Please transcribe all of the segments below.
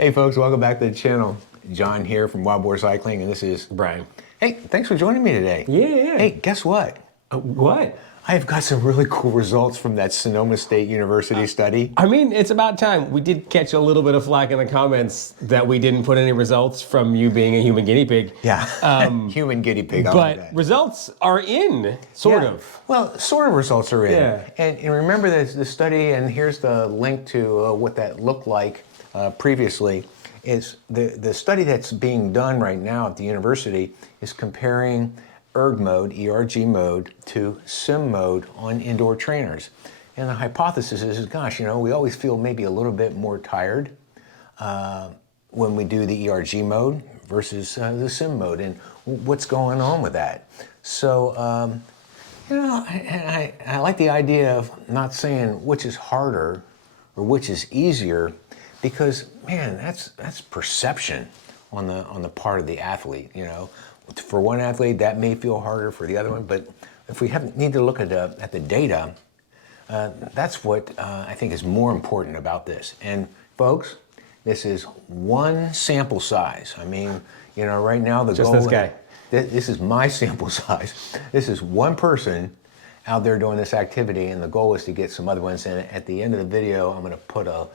Hey folks, welcome back to the channel. John here from Wild Boar Cycling, and this is Brian. Hey, thanks for joining me today. Yeah. Hey, guess what? What? I've got some really cool results from that Sonoma State University study. I mean, it's about time. We did catch a little bit of flack in the comments that we didn't put any results from you being a human guinea pig. Yeah, human guinea pig. But results are in, sort of. Well, sort of results are in. Yeah. And remember the study, and here's the link to what that looked like previously, is the study that's being done right now at the university is comparing ERG mode, ERG mode, to Sim mode on indoor trainers. And the hypothesis is, gosh, you know, we always feel maybe a little bit more tired when we do the ERG mode versus the Sim mode, and what's going on with that. So, you know, I like the idea of not saying which is harder or which is easier, because, man, that's perception on the part of the athlete, you know. For one athlete, that may feel harder for the other one, but if we need to look at the data, that's what I think is more important about this. And folks, this is one sample size. I mean, you know, right now the Just goal... this guy. This is my sample size. This is one person out there doing this activity, and the goal is to get some other ones. And at the end of the video, I'm going to put a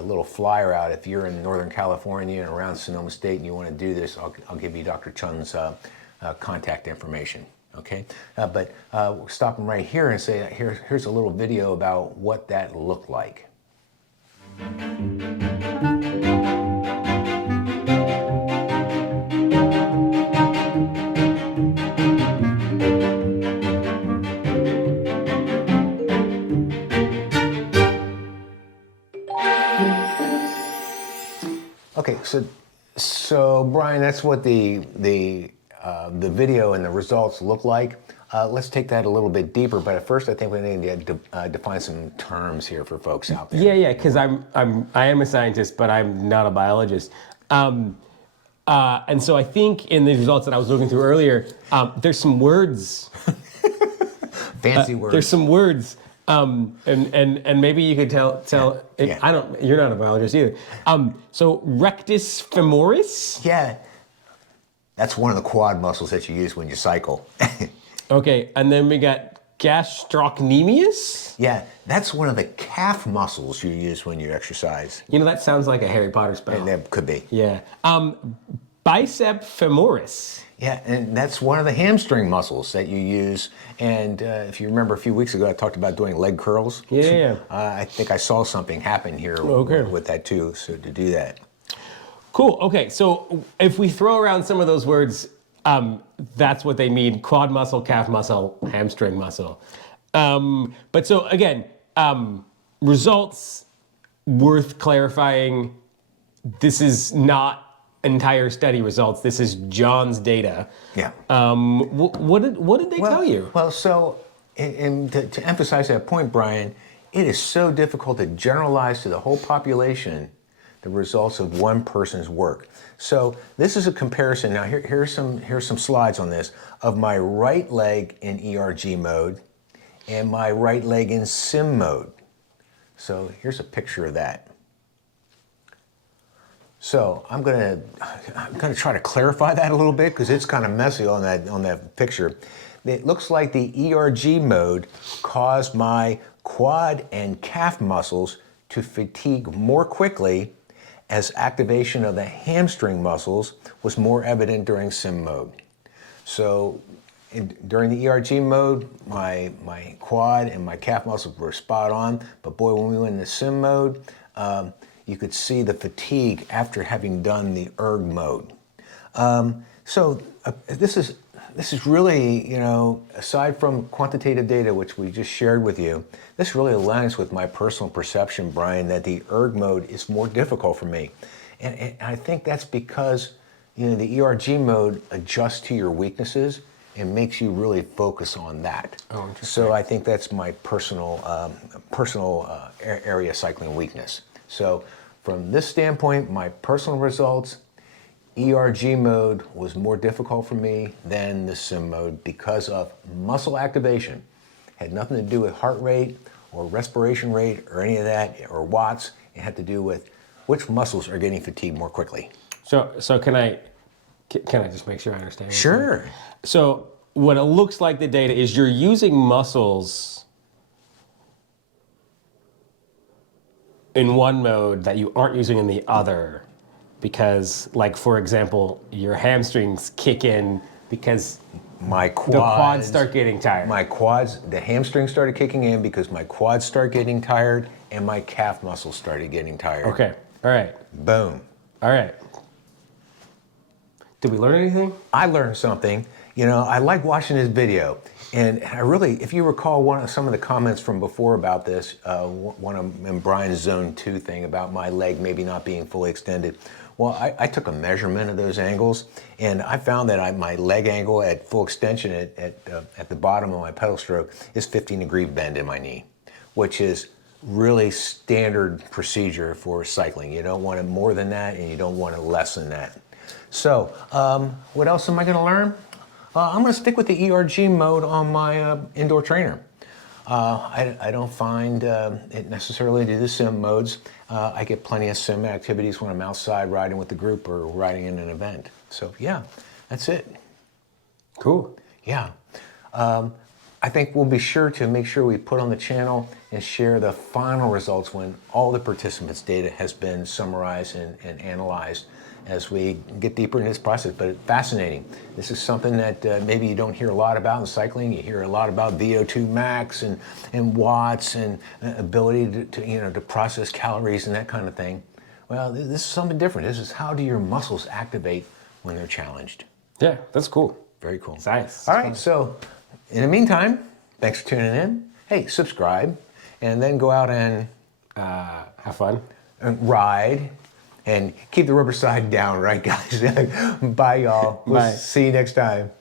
little flyer out. If you're in Northern California and around Sonoma State and you want to do this, I'll give you Dr. Chung's contact information. Okay, but we're stopping right here and say here's a little video about what that looked like. Okay, so Brian, that's what the video and the results look like. Let's take that a little bit deeper, but at first I think we need to define some terms here for folks out there. Yeah, because I am a scientist, but I'm not a biologist. And so I think in the results that I was looking through earlier, there's some words. Fancy words. There's some words. And maybe you could tell. Yeah. You're not a biologist either. So rectus femoris. Yeah, that's one of the quad muscles that you use when you cycle. Okay, and then we got gastrocnemius. Yeah, that's one of the calf muscles you use when you exercise. You know, that sounds like a Harry Potter spell. And that could be. Yeah. Bicep femoris. Yeah, and that's one of the hamstring muscles that you use. And if you remember a few weeks ago, I talked about doing leg curls. Yeah. I think I saw something happen here with that too, so to do that. Cool, okay, so if we throw around some of those words, that's what they mean: quad muscle, calf muscle, hamstring muscle. But so again, results worth clarifying. This is not entire study results. This is John's data. Yeah. What did they tell you? Well, so and to emphasize that point, Brian, it is so difficult to generalize to the whole population the results of one person's work. So this is a comparison. Now here's some slides on this of my right leg in ERG mode and my right leg in Sim mode. So here's a picture of that. So I'm gonna try to clarify that a little bit, because it's kind of messy on that picture. It looks like the ERG mode caused my quad and calf muscles to fatigue more quickly, as activation of the hamstring muscles was more evident during Sim mode. So during the ERG mode, my quad and my calf muscles were spot on, but boy, when we went into Sim mode, you could see the fatigue after having done the ERG mode. So this is really, you know, aside from quantitative data, which we just shared with you, this really aligns with my personal perception, Brian, that the ERG mode is more difficult for me. And I think that's because, you know, the ERG mode adjusts to your weaknesses and makes you really focus on that. Oh, interesting. So I think that's my personal area cycling weakness. So from this standpoint, my personal results, ERG mode was more difficult for me than the Sim mode because of muscle activation. Had nothing to do with heart rate or respiration rate or any of that, or watts. It had to do with which muscles are getting fatigued more quickly. So can I just make sure I understand? Sure. So what it looks like the data is you're using muscles in one mode that you aren't using in the other because, like, for example, your hamstrings kick in because My quads, the quads start getting tired. the hamstrings started kicking in because my quads start getting tired and my calf muscles started getting tired. Okay. All right. Boom. All right. Did we learn anything? I learned something. You know, I like watching this video. And I really, if you recall some of the comments from before about this, one of in Brian's zone 2 thing about my leg maybe not being fully extended. Well, I took a measurement of those angles, and I found that my leg angle at full extension at the bottom of my pedal stroke is 15-degree bend in my knee, which is really standard procedure for cycling. You don't want it more than that, and you don't want it less than that. So, what else am I going to learn? I'm going to stick with the ERG mode on my indoor trainer. I don't find it necessarily to do the sim modes. I get plenty of sim activities when I'm outside riding with the group or riding in an event. So yeah, that's it. Cool. Yeah. I think we'll be sure to make sure we put on the channel and share the final results when all the participants' data has been summarized and analyzed as we get deeper into this process. But it's fascinating. This is something that maybe you don't hear a lot about in cycling. You hear a lot about VO2 max and watts and ability to process calories and that kind of thing. Well, this is something different. This is how do your muscles activate when they're challenged. Yeah, that's cool. Very cool. Nice. All right, so in the meantime, thanks for tuning in. Hey, subscribe, and then go out and Have fun. ride, and keep the rubber side down, right, guys? Bye, y'all. We'll Bye. see you next time.